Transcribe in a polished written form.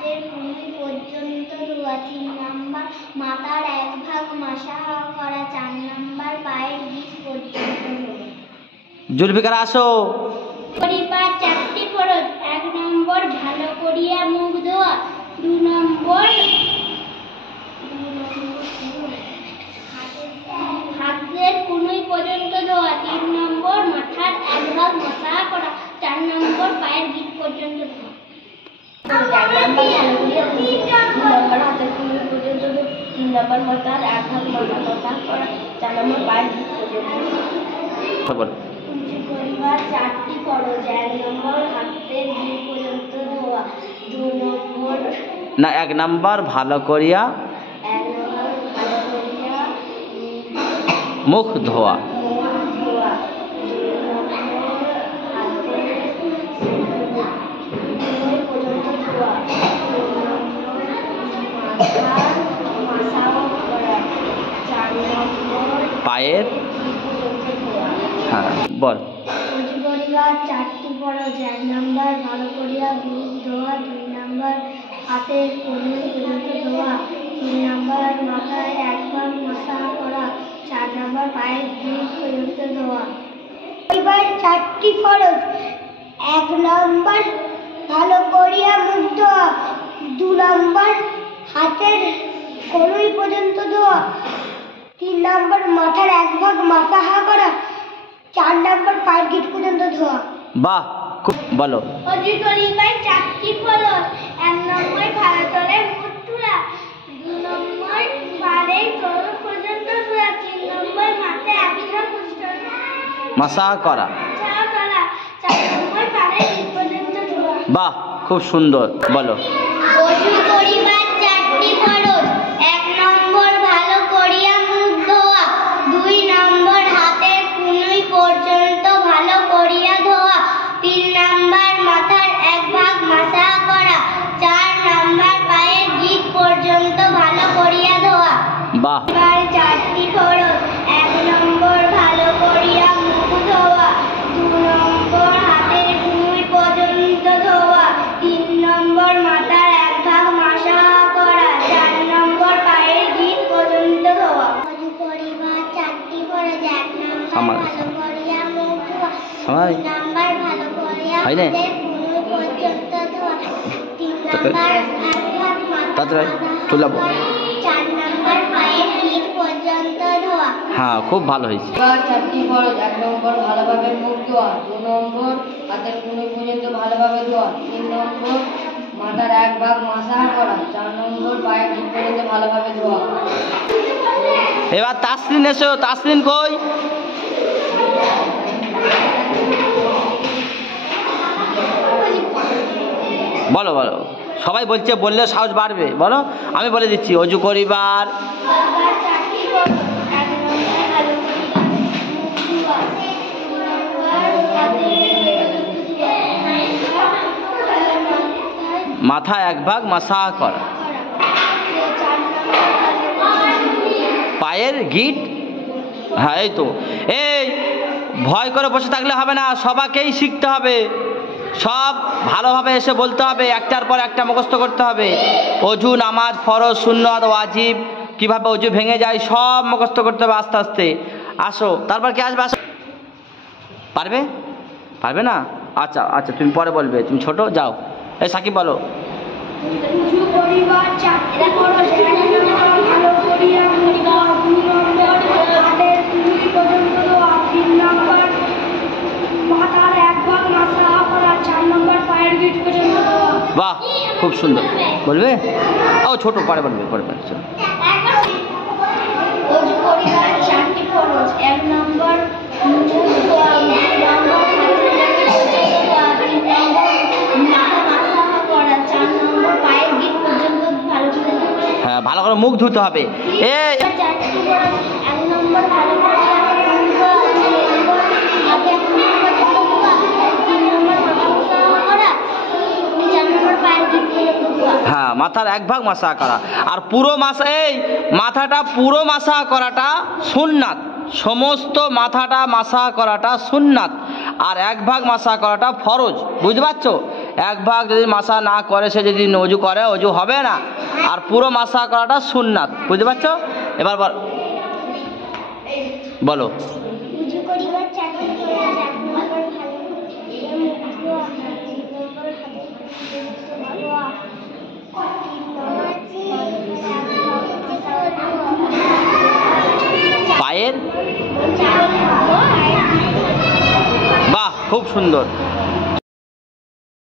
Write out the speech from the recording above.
হাতের কনুই পর্যন্ত ধোয়া। 3 নাম্বার মাথার 1 ভাগ মাসাহা করা। 4 নাম্বার পায়ের নিচ পর্যন্ত ধোয়া। জুলফিকার আসো। পরিবার 4টি ফরজ। 1 নম্বর ভালো করিয়া মুখ ধোয়া। 2 নম্বর হাতের কনুই পর্যন্ত ধোয়া। 3 নম্বর মাথার 1 ভাগ মাসাহা করা। 4 নম্বর পায়ের গিট পর্যন্ত ধোয়া। 3 নম্বর মাথার 1 ভাগ মাসাহা করা। 4 নম্বর পায়ের গিট পর্যন্ত। পরিবার 4টি ফরজ। 1 নম্বর হাতের গিট পর্যন্ত ধোয়া। 2 নম্বর না 1 নাম্বার ভালো করিয়া মুখ ধোয়া। পায়ের হ্যাঁ বল। পরিবার 4টি ফরজ। 1 নম্বর ভালো করিয়া মুখ ধোয়া। 2 নম্বর হাতের কনুই পর্যন্ত ধোয়া। 3 নম্বর মাথায় 1 ভাগ মাসাহা করা। 4 নম্বর পায়ের গিট পর্যন্ত ধোয়া। পরিবার 4টি ফরজ। 1 নম্বর ভালো করিয়া মুখ ধোয়া। 2 নম্বর হাতের কনুই পর্যন্ত ধোয়া। 3 নম্বর মাথার 1 ভাগ মাসাহা করা। 4 নম্বর পায়ের গিট পর্যন্ত ধোয়া। বাহ খুব বলো। অজু করিবার 4টি ফরজ। 1 নম্বর ভালো করে মুখ ধোয়া। 2 নম্বর পায়ের তলু পর্যন্ত ধোয়া। 3 নম্বর মাথায় 1 ভাগ মাসাহা করা। 4 নম্বর পায়ের গিট পর্যন্ত ধোয়া। বাহ খুব সুন্দর বলো। অজু করিবার 4টি ফরজ। 1 নম্বর ভালো করিয়া মুখ ধোয়া। 2 নম্বর হাতের কনুই পর্যন্ত ভালো করিয়া ধোয়া। 3 নম্বর মাথার 1 ভাগ মাসাহা করা। 4 নম্বর পায়ের গিট পর্যন্ত ভালো করিয়া ধোয়া। বাহ। 4টি ফরজ। 1 নম্বর ভালো করিয়া মুখ ধোয়া। 2 নম্বর হাতের কনুই পর্যন্ত ধোয়া। 3 নম্বর মাথার 1 ভাগ মাসাহা করা। 4 নম্বর পায়ের গিট পর্যন্ত ধোয়া। অজু করিবার 4টি ফরজ। 1 নম্বর ভালো করিয়া মুখ ধোয়া। 2 নম্বর ভালো করিয়া হাতের কনুই পর্যন্ত ধোয়া। 3 নম্বর 1 ভাগ মাথা। 4 নম্বর পায়ের গিট পর্যন্ত ধোয়া। হ্যাঁ খুব ভালো হয়েছে। 4টি ফরজ। 1 নম্বর ভালোভাবে মুখ ধোয়া। 2 নম্বর হাতের কনুই পর্যন্ত ভালোভাবে ধোয়া। 3 নম্বর মাথার 1 ভাগ মাসাহা করা। 4 নম্বর পায়ের গিট পর্যন্ত ভালোভাবে ধোয়া। এবার তাসরিন এসো। তাসরিন কই? বলো বলো। সবাই বলছে, বললে সাহস বাড়বে। বলো আমি বলে দিচ্ছি। অজু করিবার মাথায় 1 ভাগ মাসাহা করা। পায়ের গিট হ্যাঁ এই তো। এই ভয় করে বসে থাকলে হবে না, সবাইকেই শিখতে হবে। সব ভালোভাবে এসে বলতে হবে, একটার পর একটা মুখস্থ করতে হবে। অজু, নামাজ, ফরজ, সুন্নত, ওয়াজিব, কিভাবে অজু ভেঙে যায় সব মুখস্থ করতে হবে আস্তে আস্তে। আসো তারপর কে আসবে? আসো। পারবে? পারবে না? আচ্ছা আচ্ছা তুমি পরে বলবে, তুমি ছোট যাও। এই সাকিব বলো। অজু করিবার 4টি ফরজ। 1 নম্বর ভালো করিয়া মুখ ধোয়া। 2 নম্বর হাতের কনুই পর্যন্ত ধোয়া। 3 নম্বর মাথার 1 ভাগ মাসাহা করা। 4 নম্বর পায়ের গিট পর্যন্ত ধোয়া। বাহ খুব সুন্দর। বলবে? ও ছোট পরে বলবে, পরে বলবে। চলো। অজু করিবার 4টি ফরজ। 1 নম্বর মুখ ধোয়া। 2 নম্বর হাতের কনুই পর্যন্ত ধোয়া। 3 নম্বর মাথা মাসাহা করা। 4 নম্বর পায়ের গিট পর্যন্ত ভালো করে ধোয়া। হ্যাঁ ভালো করে মুখ ধুতে হবে। এই 4টি ফরজ। 1 নম্বর ভালো করিয়া মুখ ধোয়া। 2 নম্বর হাতের কনুই পর্যন্ত ধোয়া। 3 নম্বর মাথা মাসাহা করা। 4 নম্বর পায়ের গিট পর্যন্ত ধোয়া। হ্যাঁ মাথার 1 ভাগ মাসাহা করা। আর পুরো মাথাটা পুরো মাসাহা করাটা সুন্নাত। সমস্ত মাথাটা মাসাহা করাটা সুন্নাত, আর 1 ভাগ মাসাহা করাটা ফরজ। বুঝতে পারছো? এক ভাগ যদি মাসা না করে, সে যদি অজু করে অজু হবে না, আর পুরো মাসা করাটা সুন্নাত। বুঝতে পারছো? এবার বলো। উজু করিবার 4 নম্বর, 1 নম্বর ভালো করে মুখ ধোয়া, 2 নম্বর হাতে ধোয়া, 3 নম্বর পায়ের, বাহ খুব সুন্দর।